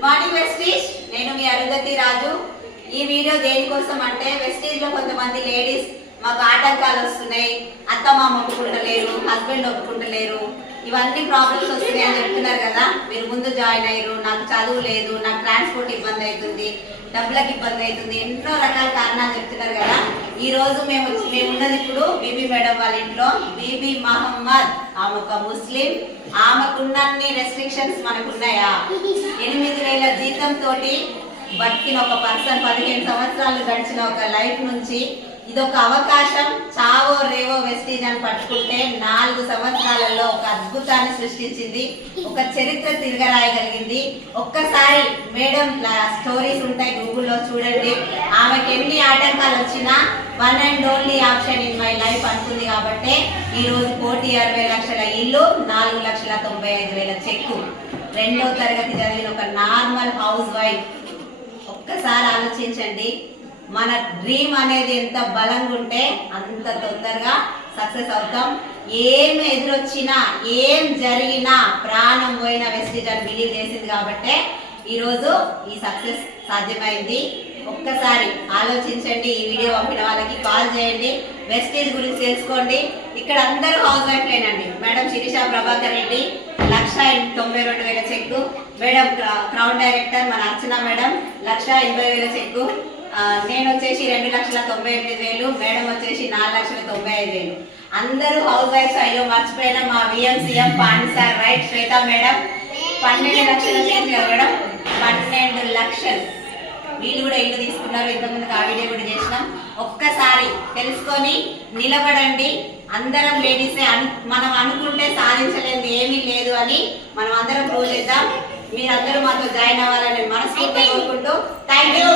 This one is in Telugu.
Good morning Vestige. నేను మీ అరుంధతి రాజు. ఈ వీడియో దేనికోసం అంటే వెస్టీజ్ లో కొంతమంది లేడీస్ మాకు ఆటంకాలు వస్తున్నాయి, అత్త మామ ఒప్పుకుంటలేరు, హస్బెండ్ ఒప్పుకుంటలేరు, ఇవన్నీ ప్రాబ్లమ్స్ వస్తున్నాయి అని చెప్తున్నారు కదా. మీరు ముందు జాయిన్ అయ్యారు, నాకు చదువు లేదు, నాకు ట్రాన్స్పోర్ట్ ఇబ్బంది అవుతుంది, డబ్బులకు ఇబ్బంది అవుతుంది, ఎన్నో రకాల కారణాలు చెప్తున్నారు కదా. ఈ రోజు మేమున్నది ఇప్పుడు బీబీ మేడం వాళ్ళ ఇంట్లో. బీబీ మహమ్మద్ ఆమె ఒక ముస్లిం, ఆమెకున్నన్ని రెస్ట్రిక్షన్స్ మనకున్నాయా? 8,000 జీతం తోటి బతికిన ఒక పర్సన్, 15 సంవత్సరాలు గడిచిన ఒక లైఫ్ నుంచి ఇదొక అవకాశం, చావో రేవో వెస్టీజ్ అని పట్టుకుంటే 4 సంవత్సరాలలో ఒక అద్భుతాన్ని సృష్టించింది, ఒక చరిత్ర తిరగరాయగలిగింది. ఒక్కసారి మేడం స్టోరీస్ ఉంటాయి గూగుల్లో చూడండి. ఆమెకి ఎన్ని ఆటంకాలు వచ్చినా one and only option in my life అనుకుంది కాబట్టి ఈ రోజు 1,60,00,000 ఇల్లు, 4,95,000 చెక్కు. 2వ తరగతి చదివిన ఒక నార్మల్ హౌస్ వైఫ్. ఒక్కసారి ఆలోచించండి, మన డ్రీమ్ అనేది ఎంత బలంగా ఉంటే అంత తొందరగా సక్సెస్ అవుతాం. ఏం ఎదురొచ్చినా, ఏం జరిగినా ప్రాణం పోయిన వెస్టీజ్ అని బిలీవ్ చేసింది కాబట్టి ఈరోజు ఈ సక్సెస్ సాధ్యమైంది. ఒక్కసారి ఆలోచించండి. ఈ వీడియో పంపిన వాళ్ళకి కాల్ చేయండి, వెస్టీజ్ గురించి తెలుసుకోండి. ఇక్కడ అందరూ హౌస్ వైఫ్లేనండి. మేడం శిరీష ప్రభాకర్ రెడ్డి 1,92,000 చెక్కు. మేడం క్రౌన్ డైరెక్టర్ మన అర్చన మేడం 1,80,000 చెక్కు. నేను వచ్చేసి 2,98,000, మేడం వచ్చేసి 4,95,000. అందరూ హౌస్ వైఫ్స్. అయ్యో మర్చిపోయినా మా విఎంసీఎం పాండి సార్, రైట్ శ్వేత మేడం 12 లక్షలు చేసి మేడం 12 లక్షలు. వీళ్ళు కూడా ఇల్లు తీసుకున్నారు, ఇంతకుముందుకు ఆ వీడియో కూడా చేసినాం. ఒక్కసారి తెలుసుకొని నిలబడండి. అందరం లేడీసే. మనం అనుకుంటే సాధించలేదు ఏమీ లేదు అని మనం అందరం ప్రూవ్ చేద్దాం. మీరందరూ మాతో జాయిన్ అవ్వాలని మనస్ఫూర్తిగా కోరుకుంటూ థ్యాంక్ యూ.